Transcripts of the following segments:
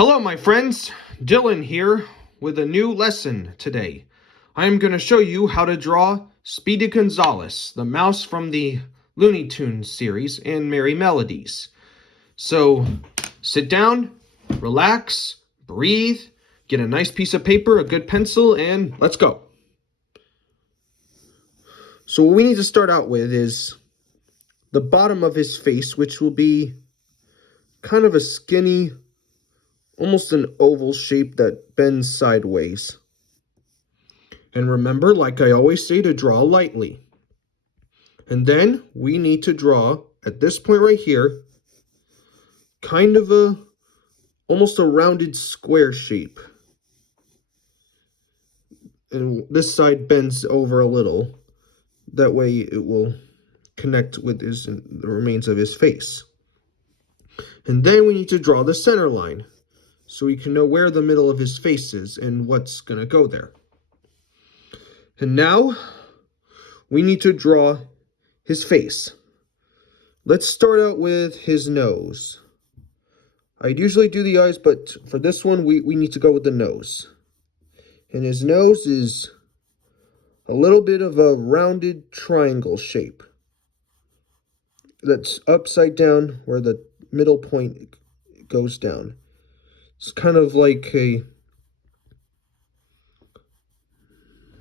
Hello, my friends. Dylan here with a new lesson today. I am going to show you how to draw Speedy Gonzales, the mouse from the Looney Tunes series and Merry Melodies. So sit down, relax, breathe, get a nice piece of paper, a good pencil, and let's go. So what we need to start out with is the bottom of his face, which will be kind of a skinny, almost an oval shape that bends sideways. And remember, like I always say, to draw lightly. And then we need to draw, at this point right here, kind of almost a rounded square shape. And this side bends over a little. That way it will connect with the remains of his face. And then we need to draw the center line, so we can know where the middle of his face is and what's going to go there. And now we need to draw his face. Let's start out with his nose. I'd usually do the eyes, but for this one, we need to go with the nose. And his nose is a little bit of a rounded triangle shape that's upside down where the middle point goes down. It's kind of like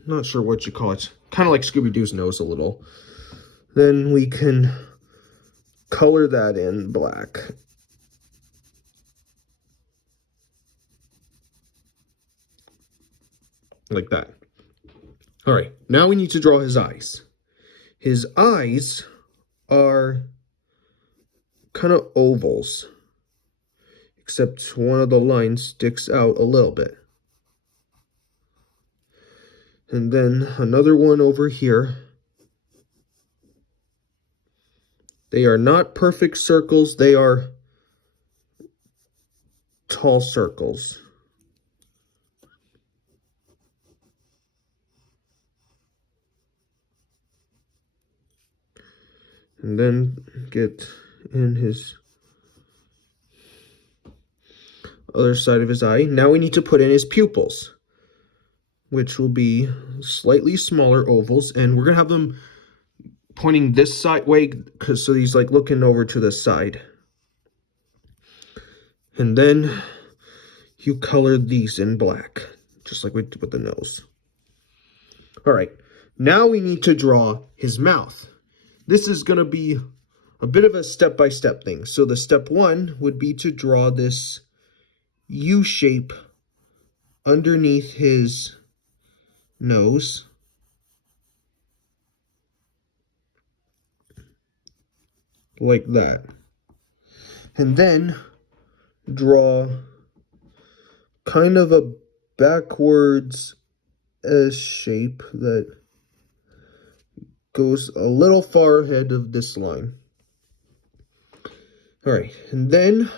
not sure what you call it, kind of like Scooby-Doo's nose a little. Then we can color that in black. Like that. All right, now we need to draw his eyes. His eyes are kind of ovals, except one of the lines sticks out a little bit. And then another one over here. They are not perfect circles, they are tall circles. And then get in his other side of his eye. Now we need to put in his pupils, which will be slightly smaller ovals, and we're gonna have them pointing this side way, so he's like looking over to the side. And then you color these in black, just like we did with the nose. All right, now we need to draw his mouth. This is gonna be a bit of a step-by-step thing. So the step one would be to draw this U shape underneath his nose. Like that. And then draw kind of a backwards S shape that goes a little far ahead of this line. All right, and then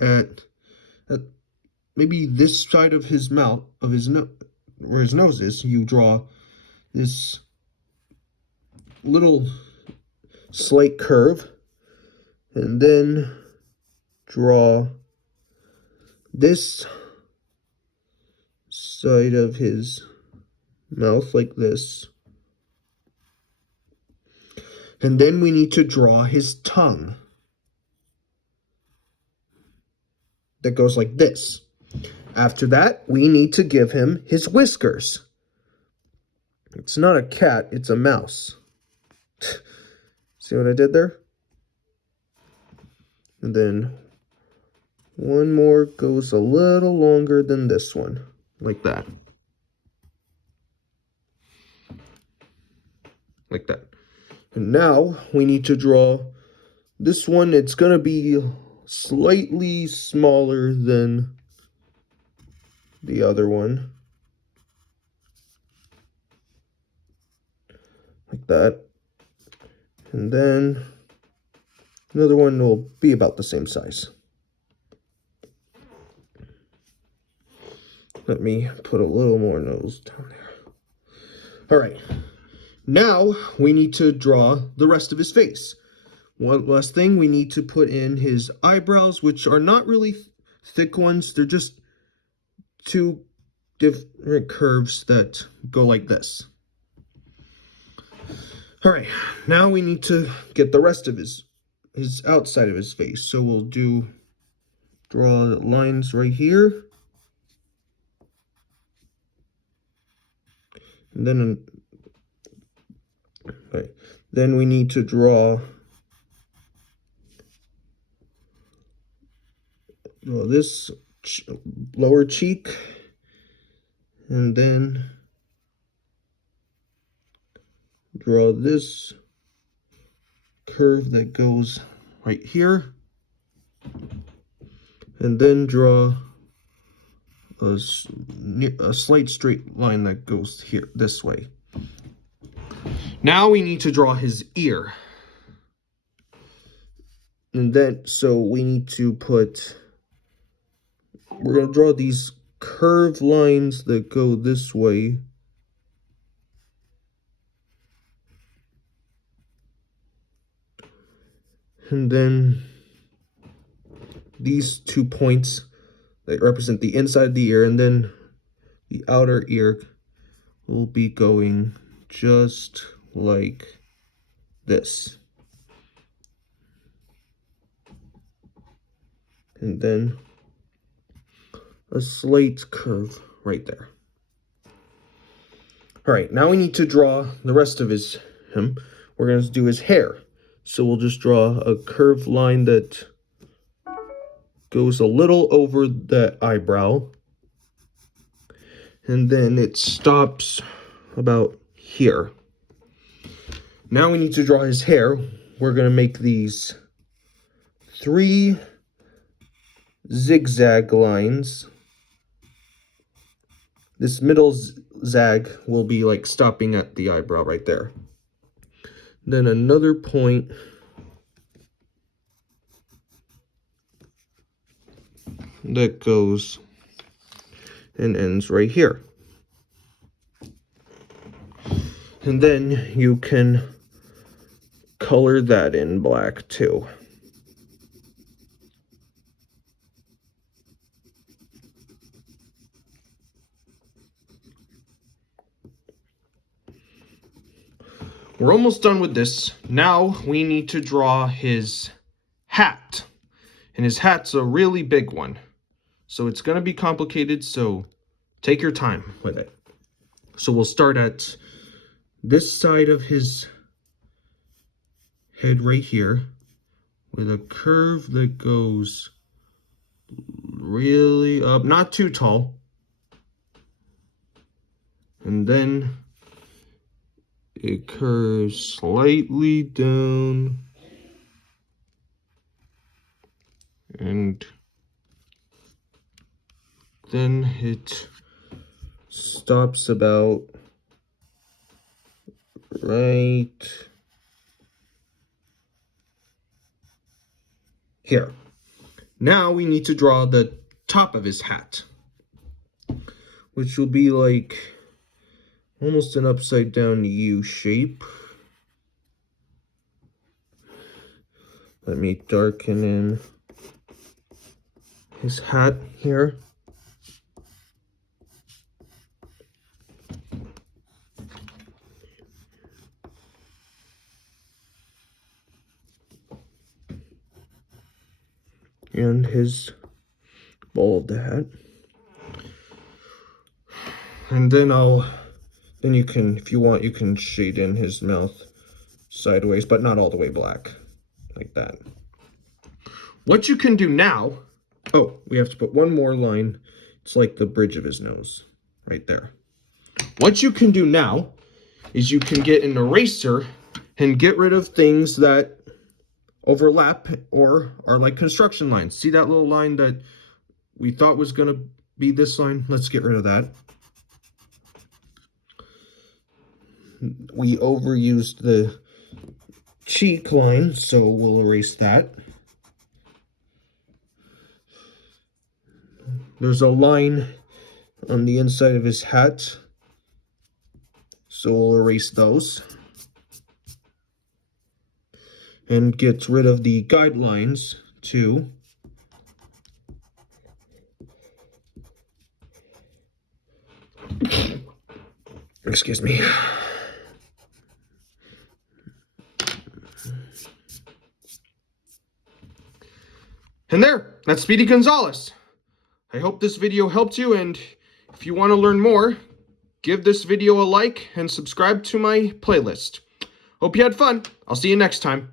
at maybe this side of his mouth, of his where his nose is, you draw this little slight curve, and then draw this side of his mouth like this. And then we need to draw his tongue. That goes like this. After that, we need to give him his whiskers. It's not a cat, it's a mouse. See what I did there? And then one more goes a little longer than this one, like that. Like that. And now we need to draw this one. It's going to be slightly smaller than the other one. Like that. And then another one will be about the same size. Let me put a little more nose down there. All right. Now we need to draw the rest of his face. One last thing, we need to put in his eyebrows, which are not really thick ones, they're just two different curves that go like this. All right, now we need to get the rest of his outside of his face. So we'll draw lines right here. And then we need to draw this lower cheek, and then draw this curve that goes right here, and then draw a slight straight line that goes here this way. Now we need to draw his ear. And then, so we need to we're going to draw these curved lines that go this way. And then these 2 points that represent the inside of the ear, and then the outer ear will be going just like this. And then a slight curve right there. All right, now we need to draw the rest of him. We're going to do his hair. So we'll just draw a curved line that goes a little over the eyebrow. And then it stops about here. Now we need to draw his hair. We're going to make these 3 zigzag lines. This middle zag will be like stopping at the eyebrow right there. Then another point that goes and ends right here. And then you can color that in black too. We're almost done with this. Now we need to draw his hat. And his hat's a really big one. So it's going to be complicated, so take your time with it. So we'll start at this side of his head right here with a curve that goes really up, not too tall. And then it curves slightly down, and then it stops about right here. Now we need to draw the top of his hat, which will be like almost an upside down U shape. Let me darken in his hat here. And his bald hat. And then you can, if you want, you can shade in his mouth sideways, but not all the way black, like that. What you can do now, oh, we have to put one more line. It's like the bridge of his nose, right there. What you can do now is you can get an eraser and get rid of things that overlap or are like construction lines. See that little line that we thought was going to be this line? Let's get rid of that. We overused the cheek line, so we'll erase that. There's a line on the inside of his hat, so we'll erase those. And get rid of the guidelines too. Excuse me. And there, that's Speedy Gonzales. I hope this video helped you, and if you want to learn more, give this video a like and subscribe to my playlist. Hope you had fun. I'll see you next time.